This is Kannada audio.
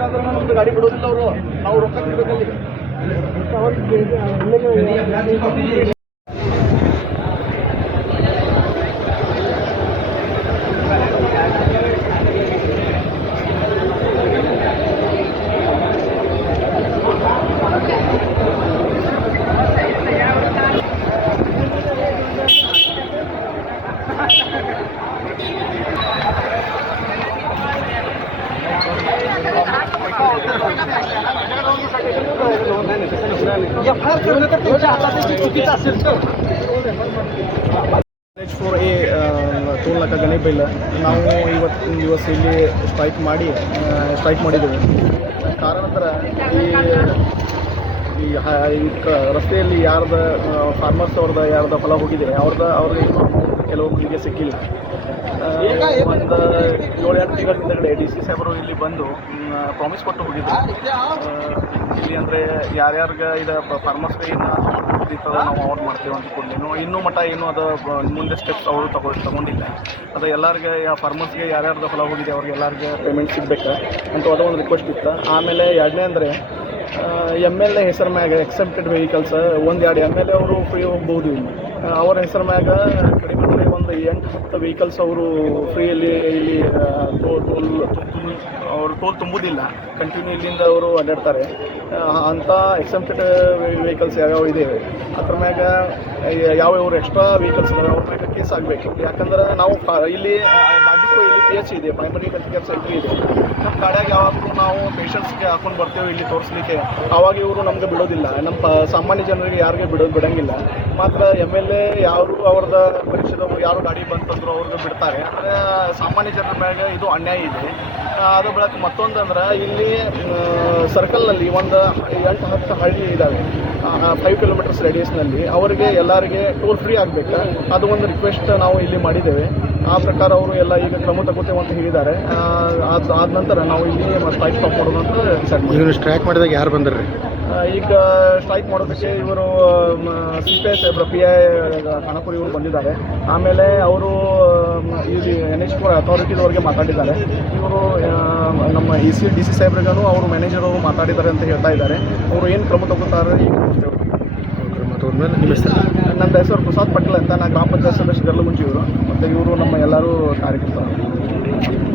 ಬೇಕಾದ್ರೆ ನಮ್ದು ಗಾಡಿ ಬಿಡೋದಿಲ್ಲ ಅವರು, ನಾವು ರೊಕ್ಕ ಕೊಡ್ಬೇಕಲ್ಲಿ. NH4A ಟೋಲ್ ನಾಕ ಗಣಿಬಿಲ್ಲ ನಾವು ಇವತ್ತಿನ ದಿವಸ ಇಲ್ಲಿ ಸ್ಟ್ರೈಕ್ ಮಾಡಿದ್ದೇವೆ. ಕಾರಣಾಂತರ ಈ ರಸ್ತೆಯಲ್ಲಿ ಯಾರ್ದ ಫಾರ್ಮರ್ಸ್ ಅವ್ರದ್ದು ಯಾರ್ದು ಹೊಲ ಹೋಗಿದೆ ಅವ್ರಿಗೆ ಕೆಲವೊಬ್ಬರಿಗೆ ಸಿಕ್ಕಿಲ್ಲ. ಒಂದು 7-8 ತಿಂಗಳ ಹಿಂದಗಡೆ ಡಿ ಸಿ ಸಾಹೇಬರು ಇಲ್ಲಿ ಬಂದು ಪ್ರಾಮಿಸ್ ಕೊಟ್ಟು ಹೋಗಿದ್ರು. ಇಲ್ಲಿ ಅಂದರೆ ಯಾರ್ಯಾರಿಗೆ ಇದು ಫಾರ್ಮರ್ಸ್ಗೆ ಏನು ನಾವು ಅವಾರ್ಡ್ ಮಾಡ್ತೇವೆ ಅಂತ ಕೊಡಲಿ. ಇನ್ನೂ ಮಟ್ಟ ಏನು ಅದು ಮುಂದೆ ಸ್ಟೆಪ್ಸ್ ಅವರು ತಗೊಂಡಿಲ್ಲ. ಅದು ಎಲ್ಲರಿಗೆ ಫಾರ್ಮರ್ಸ್ಗೆ ಯಾರ್ಯಾರ್ದು ಹೊಲ ಹೋಗಿದೆ ಅವ್ರಿಗೆ ಎಲ್ಲರಿಗೆ ಪೇಮೆಂಟ್ ಸಿಗಬೇಕು ಅಂತ ಅದು ಒಂದು ರಿಕ್ವೆಸ್ಟ್ ಇತ್ತು. ಆಮೇಲೆ ಎರಡನೇ ಅಂದರೆ MLA ಹೆಸರು ಮ್ಯಾಗ ಎಕ್ಸೆಪ್ಟೆಡ್ ವೆಹಿಕಲ್ಸ್ 1-2 MLA ಅವರು ಫ್ರೀ ಹೋಗ್ಬೋದು. ಇಲ್ಲಿ ಅವರ ಹೆಸರು ಮ್ಯಾಗ ಕಡಿಮೆ ಒಂದು 8-10 ವೆಹಿಕಲ್ಸ್ ಅವರು ಫ್ರೀಯಲ್ಲಿ ಇಲ್ಲಿ ಅವರು ಟೋಲ್ ತುಂಬುವುದಿಲ್ಲ. ಕಂಟಿನ್ಯೂ ಇಲ್ಲಿಂದ ಅವರು ಅಡ್ಡಾಡ್ತಾರೆ. ಅಂಥ ಎಕ್ಸೆಪ್ಟೆಡ್ ವೆಹಿಕಲ್ಸ್ ಯಾವ್ಯಾವ ಇದ್ದೇವೆ ಅದ್ರ ಮ್ಯಾಗ ಯಾವ್ಯಾವ ಎಕ್ಸ್ಟ್ರಾ ವೆಹಿಕಲ್ಸ್ ಇದ್ದಾವೆ ಅವ್ರ ಮ್ಯಾಗ ಕೇಸ್ ಆಗಬೇಕು. ಯಾಕಂದ್ರೆ ನಾವು ಇಲ್ಲಿ ಬಾಜುಕು ಇಲ್ಲಿ PH ಇದೆ, ಪ್ರೈಮರಿ ಹೆಲ್ತ್ ಕೇರ್ ಸೆಂಟ್ರ್ ಇದೆ. ನಮ್ಮ ಗಾಡಿಯಾಗ ಯಾವಾಗಲೂ ನಾವು ಪೇಷಂಟ್ಸ್ಗೆ ಹಾಕೊಂಡು ಬರ್ತೇವೆ ಇಲ್ಲಿ ತೋರಿಸ್ಲಿಕ್ಕೆ. ಆವಾಗ ಇವರು ನಮ್ಗೆ ಬಿಡೋದಿಲ್ಲ. ನಮ್ಮ ಸಾಮಾನ್ಯ ಜನರಿಗೆ ಯಾರಿಗೆ ಬಿಡಂಗಿಲ್ಲ. ಮಾತ್ರ MLA ಯಾರು ಅವ್ರದ ಪರಿಚಯದವರು ಯಾರು ಗಾಡಿ ಬಂತಂದ್ರು ಅವ್ರಿಗೆ ಬಿಡ್ತಾರೆ. ಅಂದರೆ ಸಾಮಾನ್ಯ ಜನರ ಮ್ಯಾಗ ಇದು ಅನ್ಯಾಯ ಇದೆ. ಅದು ಬೆಳಕು ಮತ್ತೊಂದು ಅಂದ್ರೆ ಇಲ್ಲಿ ಸರ್ಕಲ್ನಲ್ಲಿ ಒಂದು 8-10 ಹಳ್ಳಿ ಇದ್ದಾವೆ 5 ಕಿಲೋಮೀಟರ್ಸ್ ರೇಡಿಯಸ್ನಲ್ಲಿ. ಅವರಿಗೆ ಎಲ್ಲರಿಗೆ ಟೋಲ್ ಫ್ರೀ ಆಗಬೇಕು. ಅದು ಒಂದು ರಿಕ್ವೆಸ್ಟ್ ನಾವು ಇಲ್ಲಿ ಮಾಡಿದ್ದೇವೆ. ಆ ಪ್ರಕಾರ ಅವರು ಎಲ್ಲ ಈಗ ಕ್ರಮ ತಗೋತೇವೆ ಅಂತ ಹೇಳಿದ್ದಾರೆ. ಆದ ನಂತರ ನಾವು ಇಲ್ಲಿ ಸ್ಟ್ರೈಕ್ ಸ್ಟಾಪ್ ಮಾಡೋದು ಅಂತ ಡಿಸೈಡ್ ಮಾಡಿದ್ವಿ. ಸ್ಟ್ರೈಕ್ ಮಾಡಿದಾಗ ಯಾರು ಬಂದ್ರಿ? ಈಗ ಸ್ಟ್ರೈಕ್ ಮಾಡೋದಕ್ಕೆ ಇವರು CPI ಸಾಹೇಬ್ರ PI ಖಾನಾಪುರಿ ಇವರು ಬಂದಿದ್ದಾರೆ. ಆಮೇಲೆ ಅವರು ಇಲ್ಲಿ NH4 ಅಥಾರಿಟಿದವ್ರಿಗೆ ಮಾತಾಡಿದ್ದಾರೆ. ಇವರು ನಮ್ಮ DC ಸಾಹೇಬ್ರಿಗೂ ಅವರು ಮ್ಯಾನೇಜರ್ ಅವರು ಮಾತಾಡಿದ್ದಾರೆ ಅಂತ ಹೇಳ್ತಾ ಇದ್ದಾರೆ. ಅವರು ಏನು ಕ್ರಮ ತಗೋತಾರೆ ಈಗ ನನ್ನ ಹೆಸರು ಪ್ರಸಾದ್ ಪಟೇಲ್ ಅಂತ. ನಾನು ಗ್ರಾಮ ಪಂಚಾಯತ್ ಸದಸ್ಯ ಗರ್ಲಮುಂಜಿ ಇವರು. ಮತ್ತು ಇವರು ನಮ್ಮ ಎಲ್ಲರೂ ಕಾರ್ಯಕರ್ತರು.